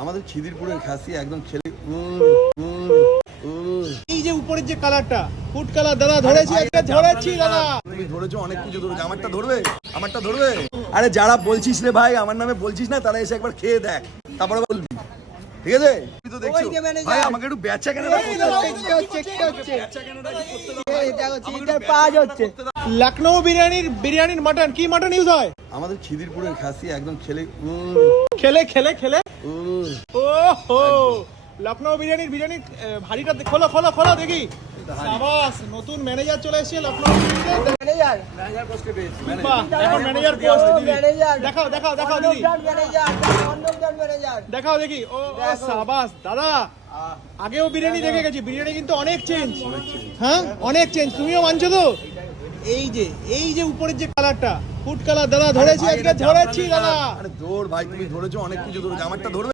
আমাদের খিদিরপুরের খাসি একদম খেলে। এই যে উপরের যে কালারটা ফুড কালার দাদা ধরেছি একটা ধরেছি দাদা। তুমি ধরেছো অনেক কিছু ধরেছো। আমারটা ধরবে? আমারটা ধরবে? আরে যারা বলছিস রে ভাই আমার নামে বলছিস না তারা এসে একবার খেয়ে দেখ। তারপরে বলবি। ঠিক আছে? তুই তো দেখছ। ভাই আমাকে একটু বেচা কেন লখনৌ বিরিয়ানির বিরিয়ানির মাটন কি মাটন ইউজ হয়? আমাদের খিদিরপুরের খাসি একদম খেলে খেলে খেলে খেলে? ও হো লখনৌ বিরিয়ানির বিরিয়ানির দে- খোলো খোলো খোলো দেখি। সাবাস নতুন ম্যানেজার চলে এসেছে লখনৌ বিরিয়ানিতে। ম্যানেজার ম্যানেজার পোস্ট দিদি। ম্যানেজার দেখাও দেখাও দেখাও দিদি। দেখাও দেখি। ও সাবাস দাদা। আগেও বিরিয়ানি দেখে গেছি বিরিয়ানি কিন্তু অনেক চেঞ্জ হ্যাঁ? অনেক চেঞ্জ তুমিও মানছো তো? এই যে এই যে উপরের যে কালারটা ফুড কালার দাদা ধরেছি আজকে ধরেছি দাদা। আরে দৌড় ভাই তুমি ধরেছো অনেক কিছু ধরেছো। আমারটা ধরবে?